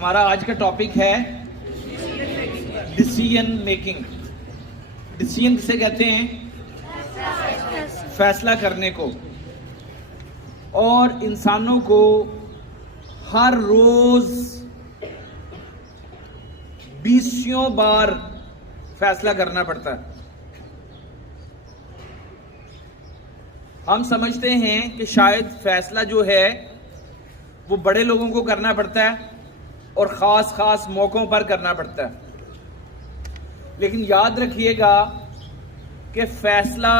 ہمارا آج کا ٹاپک ہے ڈیسیژن میکنگ. ڈیسیژن کسے کہتے ہیں؟ فیصلہ کرنے کو. اور انسانوں کو ہر روز 20 بار فیصلہ کرنا پڑتا ہے. ہم سمجھتے ہیں کہ شاید فیصلہ جو ہے وہ بڑے لوگوں کو کرنا پڑتا ہے اور خاص موقعوں پر کرنا پڑتا ہے. لیکن یاد رکھیے گا کہ فیصلہ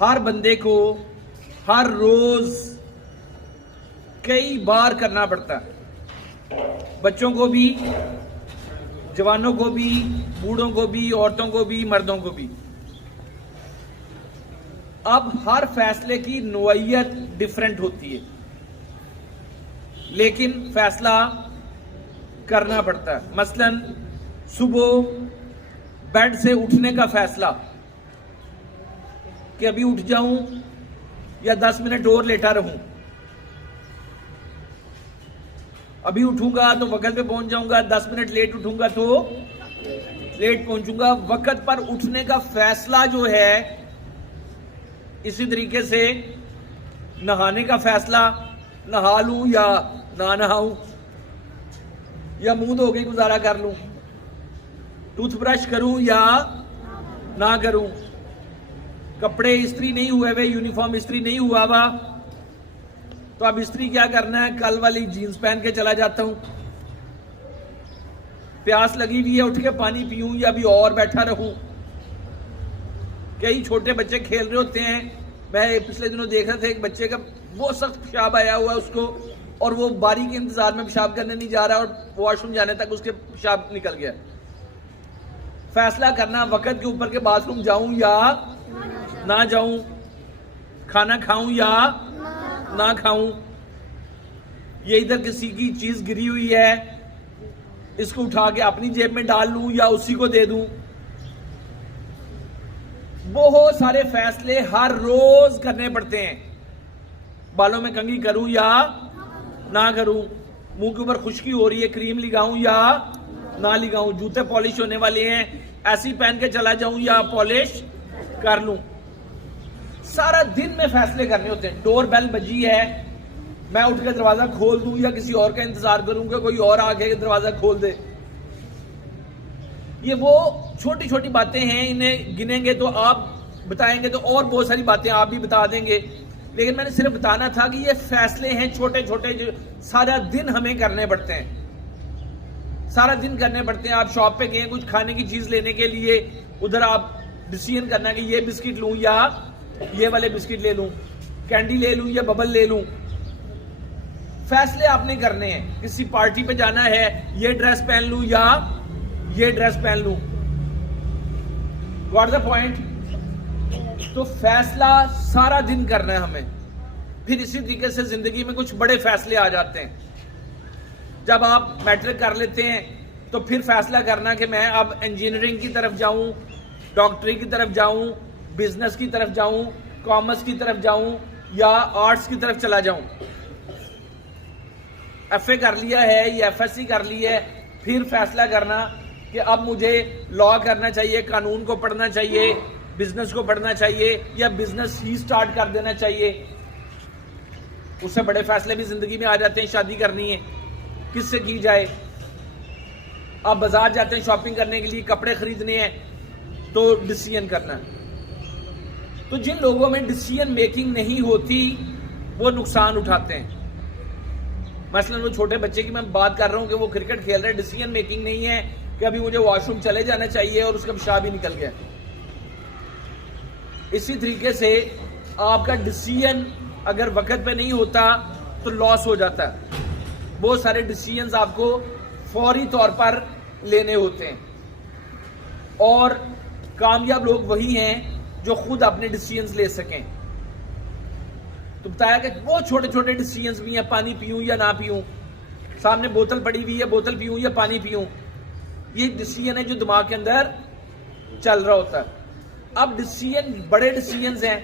ہر بندے کو ہر روز کئی بار کرنا پڑتا ہے. بچوں کو بھی، جوانوں کو بھی، بوڑھوں کو بھی، عورتوں کو بھی، مردوں کو بھی. اب ہر فیصلے کی نوعیت ڈیفرنٹ ہوتی ہے، لیکن فیصلہ کرنا پڑتا ہے. مثلا صبح بیڈ سے اٹھنے کا فیصلہ کہ ابھی اٹھ جاؤں یا 10 منٹ اور لیٹا رہوں. ابھی اٹھوں گا تو وقت پہ پہنچ جاؤں گا، 10 منٹ لیٹ اٹھوں گا تو لیٹ پہنچوں گا. وقت پر اٹھنے کا فیصلہ جو ہے، اسی طریقے سے نہانے کا فیصلہ، نہا لوں یا نہ نہاؤں، یا منہ دھو کے گزارا کر لوں، ٹوتھ برش کروں یا نہ کروں، کپڑے استری نہیں ہوئے ہوئے، یونیفارم استری نہیں ہوا ہوا تو اب استری کیا کرنا ہے، کل والی جینز پہن کے چلا جاتا ہوں. پیاس لگی ہوئی ہے، اٹھ کے پانی پیوں یا ابھی اور بیٹھا رہوں. کئی چھوٹے بچے کھیل رہے ہوتے ہیں. میں پچھلے دنوں دیکھ رہا تھا ایک بچے کا بہت سخت پیشاب آیا ہوا ہے اس کو، اور وہ باری کے انتظار میں پیشاب کرنے نہیں جا رہا اور واش روم جانے تک اس کے پیشاب نکل گیا. فیصلہ کرنا وقت کے اوپر کہ باتھ روم جاؤں یا نہ جاؤں، کھانا کھاؤں یا نہ کھاؤں. یہ ادھر کسی کی چیز گری ہوئی ہے، اس کو اٹھا کے اپنی جیب میں ڈال لوں یا اسی کو دے دوں. بہت سارے فیصلے ہر روز کرنے پڑتے ہیں. بالوں میں کنگھی کروں یا نہ کروں، منہ کے اوپر خشکی ہو رہی ہے، کریم لگاؤں یا نہ لگاؤں، جوتے پالش ہونے والے ہیں، ایسی پہن کے چلا جاؤں یا پالش کر لوں. سارا دن میں فیصلے کرنے ہوتے ہیں. ڈور بیل بجی ہے، میں اٹھ کے دروازہ کھول دوں یا کسی اور کا انتظار کروں کہ کوئی اور آ کے دروازہ کھول دے. یہ وہ چھوٹی چھوٹی باتیں ہیں، انہیں گنیں گے تو آپ بتائیں گے تو اور بہت ساری باتیں آپ بھی بتا دیں گے. لیکن میں نے صرف بتانا تھا کہ یہ فیصلے ہیں چھوٹے چھوٹے جو سارا دن ہمیں کرنے پڑتے ہیں. سارا دن کرنے پڑتے ہیں. آپ شاپ پہ گئے کچھ کھانے کی چیز لینے کے لیے، ادھر آپ ڈیسیژن کرنا کہ یہ بسکٹ لوں یا یہ والے بسکٹ لے لوں، کینڈی لے لوں یا ببل لے لوں. فیصلے آپ نے کرنے ہیں. کسی پارٹی پہ جانا ہے، یہ ڈریس پہن لوں یا یہ ڈریس پہن لوں. What the point? تو فیصلہ سارا دن کرنا ہے ہمیں. پھر اسی طریقے سے زندگی میں کچھ بڑے فیصلے آ جاتے ہیں. جب آپ میٹرک کر لیتے ہیں تو پھر فیصلہ کرنا کہ میں اب انجینئرنگ کی طرف جاؤں، ڈاکٹری کی طرف جاؤں، بزنس کی طرف جاؤں، کامرس کی طرف جاؤں یا آرٹس کی طرف چلا جاؤں. ایف اے کر لیا ہے یا ایف ایس سی کر لی ہے، پھر فیصلہ کرنا کہ اب مجھے لا کرنا چاہیے، قانون کو پڑھنا چاہیے، بزنس کو پڑھنا چاہیے یا بزنس ہی سٹارٹ کر دینا چاہیے. اس سے بڑے فیصلے بھی زندگی میں آ جاتے ہیں. شادی کرنی ہے، کس سے کی جائے. آپ بازار جاتے ہیں شاپنگ کرنے کے لیے، کپڑے خریدنے ہیں تو ڈیسیژن کرنا. تو جن لوگوں میں ڈیسیژن میکنگ نہیں ہوتی وہ نقصان اٹھاتے ہیں. مثلا وہ چھوٹے بچے کی میں بات کر رہا ہوں کہ وہ کرکٹ کھیل رہے، ڈیسیژن میکنگ نہیں ہے کہ ابھی مجھے واش روم چلے جانا چاہیے اور اس کا پیشاب ہی نکل گیا. اسی طریقے سے آپ کا ڈیسیژن اگر وقت پہ نہیں ہوتا تو لاس ہو جاتا ہے. بہت سارے ڈیسیژنز آپ کو فوری طور پر لینے ہوتے ہیں، اور کامیاب لوگ وہی ہیں جو خود اپنے ڈیسیژنز لے سکیں. تو بتایا کہ بہت چھوٹے چھوٹے ڈیسیژنز بھی ہیں. پانی پیوں یا نہ پیوں، سامنے بوتل پڑی ہوئی ہے، بوتل پیوں یا پانی پیوں. یہ ڈیسیژن ہے جو دماغ کے اندر چل رہا ہوتا ہے. اب ڈیسیژن بڑے ڈیسیژنز ہیں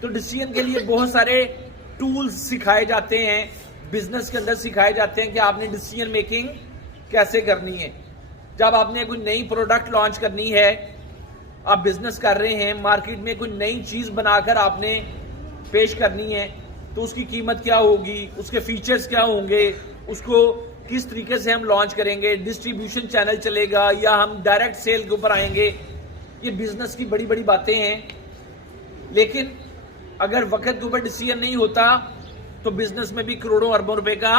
تو ڈیسیژن کے لیے بہت سارے ٹولز سکھائے جاتے ہیں، بزنس کے اندر سکھائے جاتے ہیں کہ آپ نے ڈیسیژن میکنگ کیسے کرنی ہے. جب آپ نے کوئی نئی پروڈکٹ لانچ کرنی ہے, آپ بزنس کر رہے ہیں, مارکیٹ میں کوئی نئی چیز بنا کر آپ نے پیش کرنی ہے, تو اس کی قیمت کیا ہوگی, اس کے فیچرز کیا ہوں گے, اس کو کس طریقے سے ہم لانچ کریں گے, ڈسٹریبیوشن چینل چلے گا یا ہم ڈائریکٹ سیل کے اوپر آئیں گے. یہ بزنس کی بڑی بڑی باتیں ہیں, لیکن اگر وقت کے اوپر ڈیسیژن نہیں ہوتا تو بزنس میں بھی کروڑوں اربوں روپے کا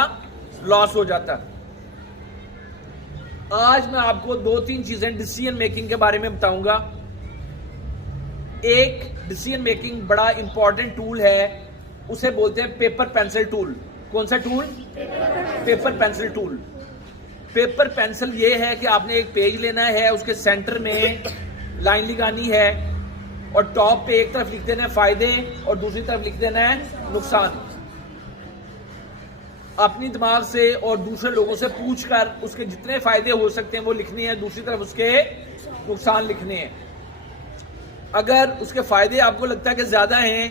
لاس ہو جاتا. آج میں آپ کو 2-3 چیزیں ڈیسیژن میکنگ کے بارے میں بتاؤں گا. ایک ڈیسیژن میکنگ بڑا امپورٹنٹ ٹول ہے, اسے بولتے ہیں پیپر پینسل ٹول. کون سا tool? Paper pencil tool. Paper pencil یہ ہے کہ آپ نے ایک پیج لینا ہے, اس کے سینٹر میں لائن لگانی ہے اور ٹاپ پہ ایک طرف لکھ دینا ہے فائدے اور دوسری طرف لکھ دینا ہے نقصان. اپنی دماغ سے اور دوسرے لوگوں سے پوچھ کر اس کے جتنے فائدے ہو سکتے ہیں وہ لکھنے ہیں, دوسری طرف اس کے نقصان لکھنے ہیں. اگر اس کے فائدے آپ کو لگتا ہے کہ زیادہ ہیں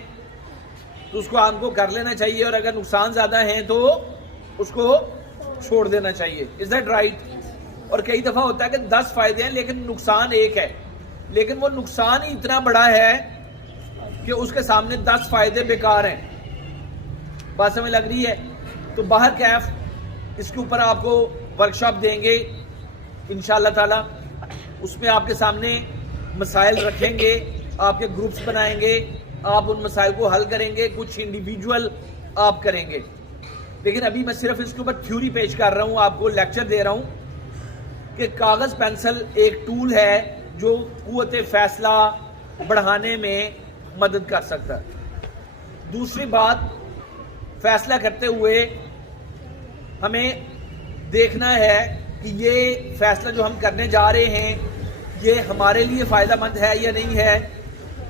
تو اس کو آپ کو کر لینا چاہیے, اور اگر نقصان زیادہ ہیں تو اس کو چھوڑ دینا چاہیے. Is that right? اور کئی دفعہ ہوتا ہے کہ 10 فائدے ہیں لیکن نقصان ایک ہے, لیکن وہ نقصان ہی اتنا بڑا ہے کہ اس کے سامنے 10 فائدے بیکار ہیں. بات سمجھ لگ رہی ہے؟ تو باہر کیف اس کے اوپر آپ کو ورکشاپ دیں گے انشاءاللہ تعالی. اس میں آپ کے سامنے مسائل رکھیں گے, آپ کے گروپس بنائیں گے, آپ ان مسائل کو حل کریں گے, کچھ انڈیویجول آپ کریں گے. لیکن ابھی میں صرف اس کے اوپر تھیوری پیش کر رہا ہوں, آپ کو لیکچر دے رہا ہوں کہ کاغذ پینسل ایک ٹول ہے جو قوت فیصلہ بڑھانے میں مدد کر سکتا ہے. دوسری بات, فیصلہ کرتے ہوئے ہمیں دیکھنا ہے کہ یہ فیصلہ جو ہم کرنے جا رہے ہیں یہ ہمارے لیے فائدہ مند ہے یا نہیں ہے,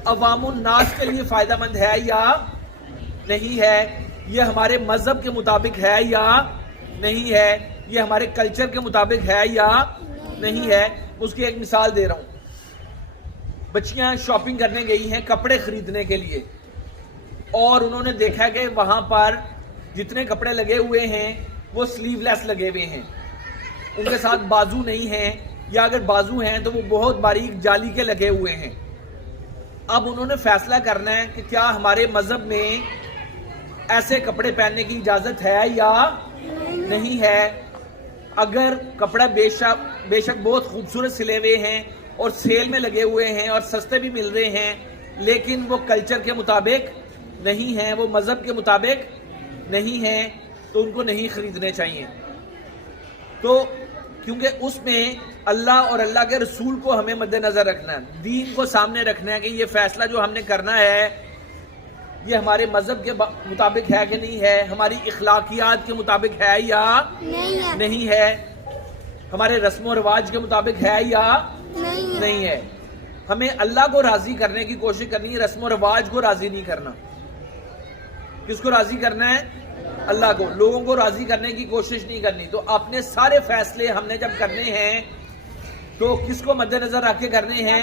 عوام الناس کے لیے فائدہ مند ہے یا نہیں ہے, یہ ہمارے مذہب کے مطابق ہے یا نہیں ہے, یہ ہمارے کلچر کے مطابق ہے یا نہیں ہے. اس کی ایک مثال دے رہا ہوں. بچیاں شاپنگ کرنے گئی ہیں کپڑے خریدنے کے لیے, اور انہوں نے دیکھا کہ وہاں پر جتنے کپڑے لگے ہوئے ہیں وہ سلیو لیس لگے ہوئے ہیں, ان کے ساتھ بازو نہیں ہیں, یا اگر بازو ہیں تو وہ بہت باریک جالی کے لگے ہوئے ہیں. اب انہوں نے فیصلہ کرنا ہے کہ کیا ہمارے مذہب میں ایسے کپڑے پہننے کی اجازت ہے یا نہیں ہے. اگر کپڑا بے شک بہت خوبصورت سلے ہوئے ہیں اور سیل میں لگے ہوئے ہیں اور سستے بھی مل رہے ہیں, لیکن وہ کلچر کے مطابق نہیں ہیں, وہ مذہب کے مطابق نہیں ہیں, تو ان کو نہیں خریدنے چاہیے. تو کیونکہ اس میں اللہ اور اللہ کے رسول کو ہمیں مد نظر رکھنا ہے, دین کو سامنے رکھنا ہے کہ یہ فیصلہ جو ہم نے کرنا ہے یہ ہمارے مذہب کے مطابق ہے کہ نہیں ہے, ہماری اخلاقیات کے مطابق ہے یا نہیں ہے, ہمارے رسم و رواج کے مطابق ہے یا نہیں ہے. ہمیں اللہ کو راضی کرنے کی کوشش کرنی ہے, رسم و رواج کو راضی نہیں کرنا. کس کو راضی کرنا ہے؟ اللہ کو. لوگوں کو راضی کرنے کی کوشش نہیں کرنی. تو اپنے سارے فیصلے ہم نے جب کرنے ہیں تو کس کو مد نظر رکھ کے کرنے ہیں؟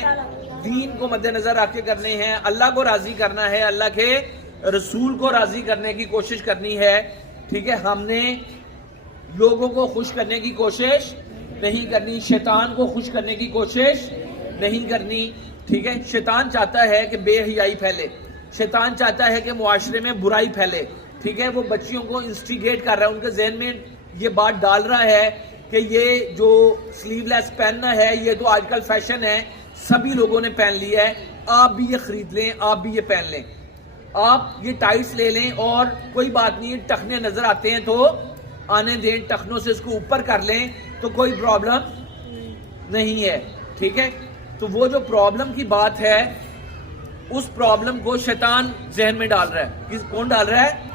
دین کو مد نظر رکھ کے کرنے ہیں, اللہ کو راضی کرنا ہے, اللہ کے رسول کو راضی کرنے کی کوشش کرنی ہے. ٹھیک ہے, ہم نے لوگوں کو خوش کرنے کی کوشش نہیں کرنی, شیطان کو خوش کرنے کی کوشش نہیں کرنی. ٹھیک ہے, شیطان چاہتا ہے کہ بے حیائی پھیلے, شیطان چاہتا ہے کہ معاشرے میں برائی پھیلے. ٹھیک ہے, وہ بچیوں کو انسٹیگیٹ کر رہا ہے, ان کے ذہن میں یہ بات ڈال رہا ہے کہ یہ جو سلیو لیس پہننا ہے یہ تو آج کل فیشن ہے, سبھی لوگوں نے پہن لیا ہے, آپ بھی یہ خرید لیں, آپ بھی یہ پہن لیں, آپ یہ ٹائٹس لے لیں, اور کوئی بات نہیں, ٹخنے نظر آتے ہیں تو آنے دیں, ٹخنوں سے اس کو اوپر کر لیں تو کوئی پرابلم نہیں ہے. ٹھیک ہے, تو وہ جو پرابلم کی بات ہے اس پرابلم کو شیطان ذہن میں ڈال رہا ہے. کون ڈال رہا ہے؟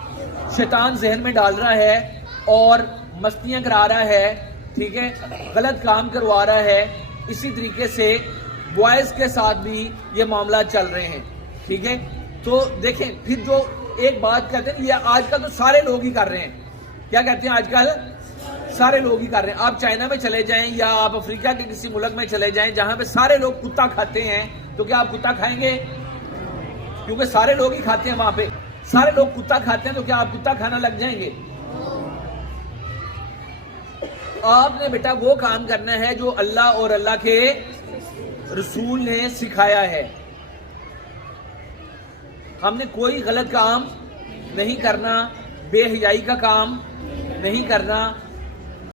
شیطان ذہن میں ڈال رہا ہے اور مستیاں کرا رہا ہے. ٹھیک ہے, غلط کام کروا رہا ہے. اسی طریقے سے بوائز کے ساتھ بھی یہ معاملات چل رہے ہیں. ٹھیک ہے, تو دیکھیں پھر جو ایک بات کہتے ہیں, یہ آج کل تو سارے لوگ ہی کر رہے ہیں. کیا کہتے ہیں؟ آج کل سارے لوگ ہی کر رہے ہیں. آپ چائنا میں چلے جائیں یا آپ افریقہ کے کسی ملک میں چلے جائیں جہاں پہ سارے لوگ کتا کھاتے ہیں, تو کیا آپ کتا کھائیں گے؟ کیونکہ سارے لوگ ہی کھاتے ہیں وہاں پہ, سارے لوگ کتا کھاتے ہیں, تو کیا آپ کتا کھانا لگ جائیں گے؟ آپ نے بیٹا وہ کام کرنا ہے جو اللہ اور اللہ کے رسول نے سکھایا ہے. ہم نے کوئی غلط کام نہیں کرنا, بے حیائی کا کام نہیں کرنا,